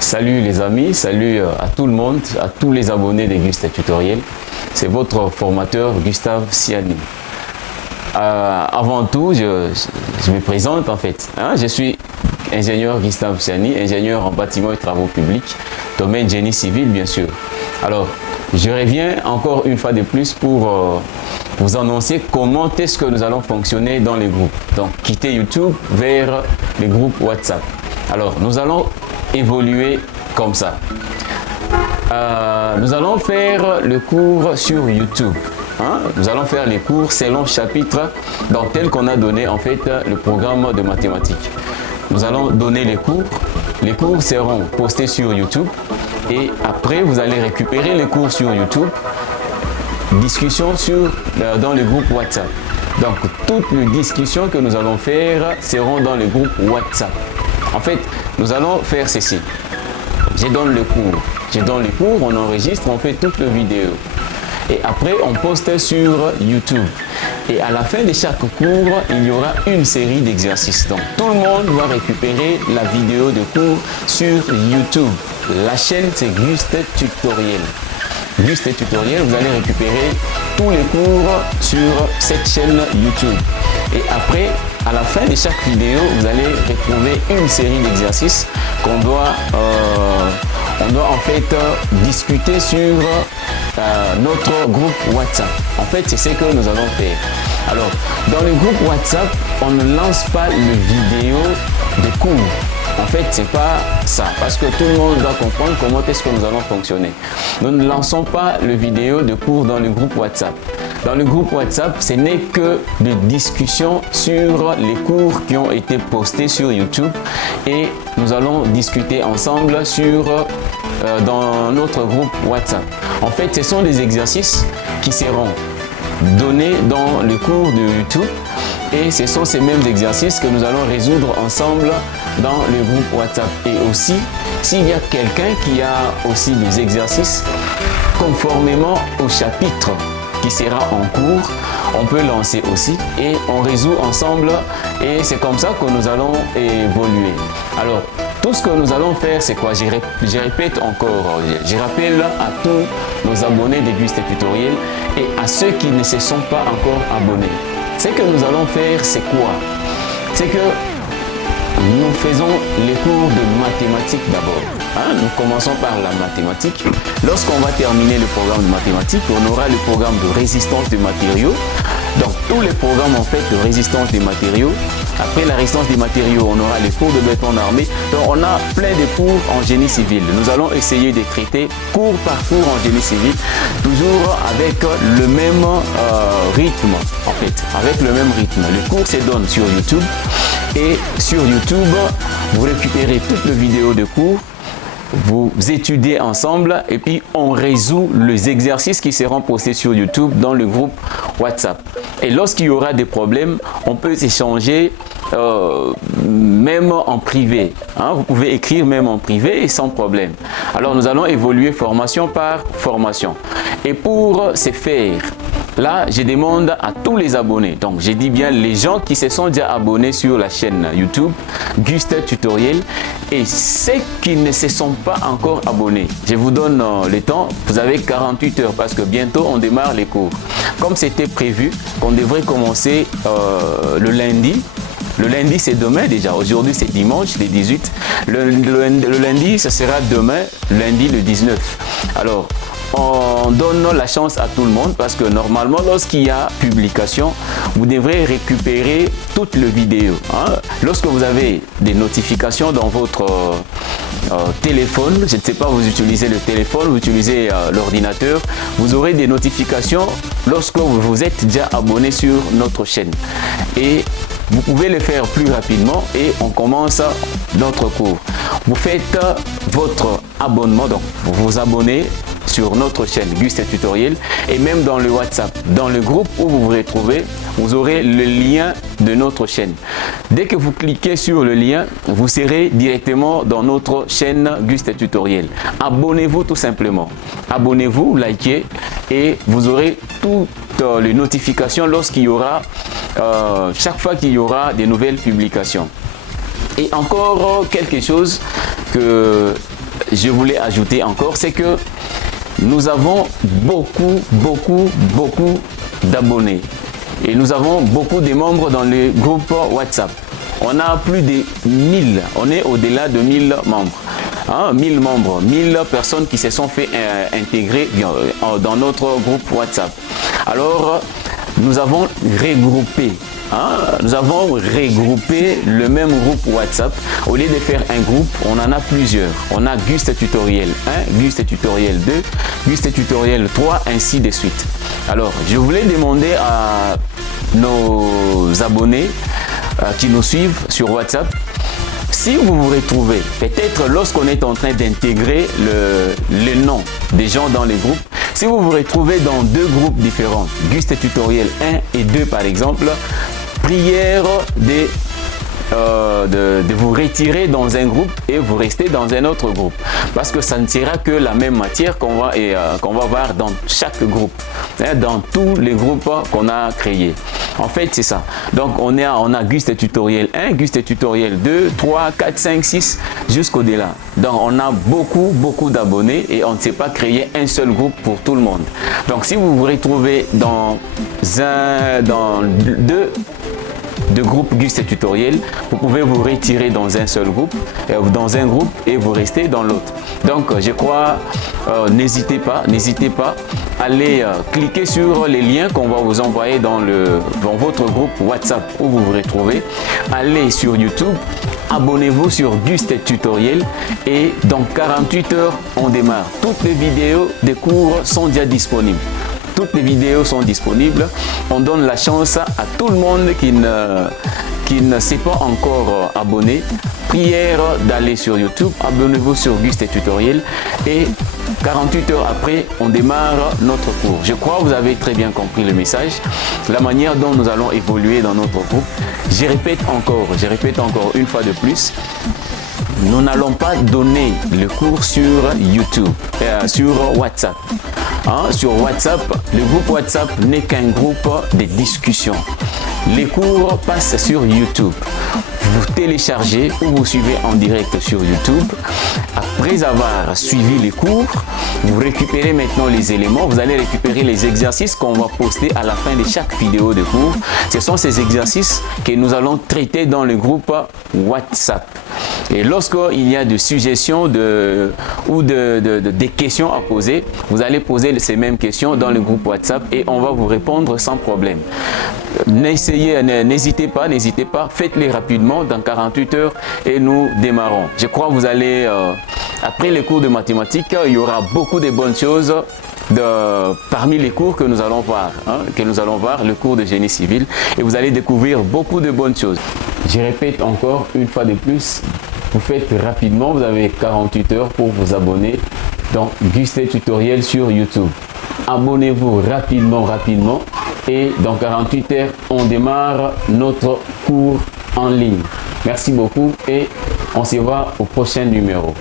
Salut les amis, salut à tout le monde, à tous les abonnés des Gustave Tutoriel. C'est votre formateur Gustave Siani. Avant tout, je me présente en fait. Je suis ingénieur Gustave Siani, ingénieur en bâtiment et travaux publics, domaine génie civil bien sûr. Alors, je reviens encore une fois de plus pour vous annoncer comment est-ce que nous allons fonctionner dans les groupes. Donc, quitter YouTube vers les groupes WhatsApp. Alors, nous allons évoluer comme ça. Nous allons faire le cours sur YouTube. Nous allons faire les cours selon chapitre dans tel qu'on a donné en fait le programme de mathématiques. Nous allons donner les cours. Les cours seront postés sur YouTube et après vous allez récupérer les cours sur YouTube. Discussion dans le groupe WhatsApp. Donc toutes les discussions que nous allons faire seront dans le groupe WhatsApp. En fait, nous allons faire ceci. Je donne le cours, on enregistre, on fait toutes les vidéos. Et après, on poste sur YouTube. Et à la fin de chaque cours, il y aura une série d'exercices. Donc, tout le monde va récupérer la vidéo de cours sur YouTube. La chaîne, c'est Gustave Tutoriel. Gustave Tutoriel, vous allez récupérer tous les cours sur cette chaîne YouTube. Et après, à la fin de chaque vidéo, vous allez retrouver une série d'exercices qu'on doit, en fait discuter sur notre groupe WhatsApp. En fait, c'est ce que nous allons faire. Alors, dans le groupe WhatsApp, on ne lance pas les vidéos de cours. En fait, c'est pas ça, parce que tout le monde doit comprendre comment est-ce que nous allons fonctionner. Nous ne lançons pas les vidéos de cours dans le groupe WhatsApp. Dans le groupe WhatsApp, ce n'est que des discussions sur les cours qui ont été postés sur YouTube et nous allons discuter ensemble dans notre groupe WhatsApp. En fait, ce sont des exercices qui seront donnés dans le cours de YouTube et ce sont ces mêmes exercices que nous allons résoudre ensemble dans le groupe WhatsApp. Et aussi, s'il y a quelqu'un qui a aussi des exercices conformément au chapitre qui sera en cours, on peut lancer aussi et on résout ensemble et c'est comme ça que nous allons évoluer. Alors, tout ce que nous allons faire, c'est quoi? Je répète encore, je rappelle à tous nos abonnés de Gustave Tutoriel et à ceux qui ne se sont pas encore abonnés. Ce que nous allons faire, c'est quoi? C'est que nous faisons les cours de mathématiques d'abord. Nous commençons par la mathématique. Lorsqu'on va terminer le programme de mathématiques, on aura le programme de résistance des matériaux. Donc tous les programmes en fait de résistance des matériaux. Après la résistance des matériaux, on aura les cours de béton armé. Donc on a plein de cours en génie civil. Nous allons essayer de traiter cours par cours en génie civil, toujours avec le même rythme en fait, avec le même rythme. Les cours se donnent sur YouTube et sur YouTube, vous récupérez toutes les vidéos de cours. Vous étudiez ensemble et puis on résout les exercices qui seront postés sur YouTube dans le groupe WhatsApp. Et lorsqu'il y aura des problèmes, on peut s'échanger même en privé. Vous pouvez écrire même en privé et sans problème. Alors nous allons évoluer formation par formation. Et pour ce faire, là, je demande à tous les abonnés, donc je dis bien les gens qui se sont déjà abonnés sur la chaîne YouTube Gustave Tutoriel et ceux qui ne se sont pas encore abonnés. Je vous donne le temps, vous avez 48 heures parce que bientôt on démarre les cours. Comme c'était prévu, on devrait commencer le lundi. Le lundi, c'est demain déjà. Aujourd'hui, c'est dimanche, le 18. Le lundi, ce sera demain, lundi, le 19. Alors, on donne la chance à tout le monde parce que normalement, lorsqu'il y a publication, vous devrez récupérer toutes les vidéos. Lorsque vous avez des notifications dans votre téléphone, je ne sais pas, vous utilisez le téléphone, vous utilisez l'ordinateur, vous aurez des notifications lorsque vous êtes déjà abonné sur notre chaîne. Et vous pouvez le faire plus rapidement et on commence notre cours. Vous faites votre abonnement, donc vous vous abonnez sur notre chaîne Gustet Tutoriel et même dans le WhatsApp. Dans le groupe où vous vous retrouvez, vous aurez le lien de notre chaîne. Dès que vous cliquez sur le lien, vous serez directement dans notre chaîne Gustet Tutoriel. Abonnez-vous tout simplement. Abonnez-vous, likez et vous aurez toutes les notifications lorsqu'il y aura, chaque fois qu'il y aura des nouvelles publications. Et encore quelque chose que je voulais ajouter encore, c'est que nous avons beaucoup d'abonnés. Et nous avons beaucoup de membres dans le groupe WhatsApp. On a plus de 1000, on est au-delà de 1000 membres. 1000 membres, 1000 personnes qui se sont fait intégrer dans notre groupe WhatsApp. Alors, nous avons regroupé. Nous avons regroupé le même groupe WhatsApp. Au lieu de faire un groupe, on en a plusieurs. On a Gustet Tutoriel 1, Gustet Tutoriel 2, Gustet Tutoriel 3, ainsi de suite. Alors, je voulais demander à nos abonnés qui nous suivent sur WhatsApp, si vous vous retrouvez, peut-être lorsqu'on est en train d'intégrer le nom des gens dans les groupes, si vous vous retrouvez dans deux groupes différents, Gustet Tutoriel 1 et 2 par exemple, prière de vous retirer dans un groupe et vous rester dans un autre groupe, parce que ça ne sera que la même matière qu'on va voir dans chaque groupe, dans tous les groupes qu'on a créés. En fait, c'est ça. Donc, on a Gustet Tutoriel 1, Gustet Tutoriel 2, 3, 4, 5, 6, jusqu'au-delà. Donc, on a beaucoup d'abonnés et on ne sait pas créer un seul groupe pour tout le monde. Donc, si vous vous retrouvez dans deux groupes Gustet Tutoriel, vous pouvez vous retirer dans un seul groupe, et vous restez dans l'autre. Donc, je crois, n'hésitez pas, allez cliquer sur les liens qu'on va vous envoyer dans votre groupe WhatsApp où vous vous retrouvez. Allez sur YouTube, abonnez-vous sur Gustet Tutoriel et dans 48 heures, on démarre. Toutes les vidéos des cours sont déjà disponibles. Toutes les vidéos sont disponibles. On donne la chance à tout le monde qui ne s'est pas encore abonné. Prière d'aller sur YouTube, abonnez-vous sur Gustet Tutoriel et 48 heures après, on démarre notre cours. Je crois que vous avez très bien compris le message, la manière dont nous allons évoluer dans notre groupe. Je répète encore une fois de plus. Nous n'allons pas donner le cours sur YouTube, sur WhatsApp. Sur WhatsApp, le groupe WhatsApp n'est qu'un groupe de discussion. Les cours passent sur YouTube. Vous téléchargez ou vous suivez en direct sur YouTube. Après avoir suivi les cours, vous récupérez maintenant les éléments. Vous allez récupérer les exercices qu'on va poster à la fin de chaque vidéo de cours. Ce sont ces exercices que nous allons traiter dans le groupe WhatsApp. Et lorsqu'il y a des suggestions ou des questions à poser, vous allez poser ces mêmes questions dans le groupe WhatsApp et on va vous répondre sans problème. N'hésitez pas, faites-les rapidement dans 48 heures et nous démarrons. Je crois que vous allez, après les cours de mathématiques, il y aura beaucoup de bonnes choses parmi les cours que nous allons voir, le cours de génie civil, et vous allez découvrir beaucoup de bonnes choses. Je répète encore une fois de plus, vous faites rapidement, vous avez 48 heures pour vous abonner dans Gustet Tutoriel sur YouTube. Abonnez-vous rapidement et dans 48 heures, on démarre notre cours en ligne. Merci beaucoup et on se voit au prochain numéro.